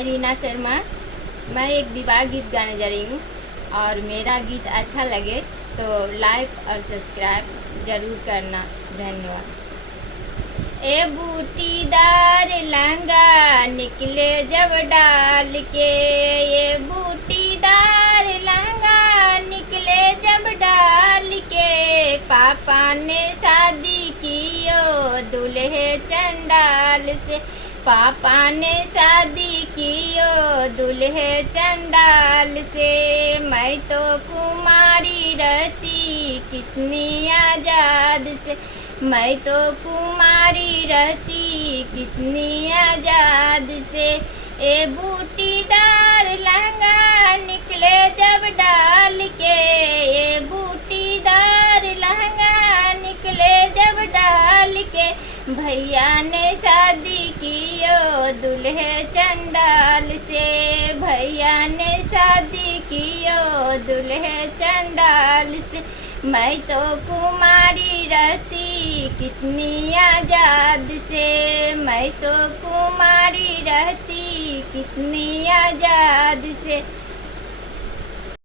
मैं रीना शर्मा। मैं एक विवाह गीत गाने जा रही हूँ और मेरा गीत अच्छा लगे तो लाइक और सब्सक्राइब ज़रूर करना। धन्यवाद। ए बूटीदार लहंगा निकले जब डाल के, ये बूटीदार लहंगा निकले जब डाल के, पापा ने शादी कियो दूल्हे चंडाल से, पापा ने शादी कियो दूल्हे चंडाल से। मैं तो कुमारी रहती कितनी आज़ाद से, मैं तो कुमारी रहती कितनी आज़ाद से। ए बूटीदार लहंगा निकले जब डाल के, ये बूटीदार लहंगा निकले जब डाल के, भैया ने शादी कियो दूल्हे चंडाल से, भैया ने शादी कियो दूल्हे चंडाल से। मैं तो कुमारी रहती कितनी आज़ाद से, मैं तो कुमारी रहती कितनी आज़ाद से।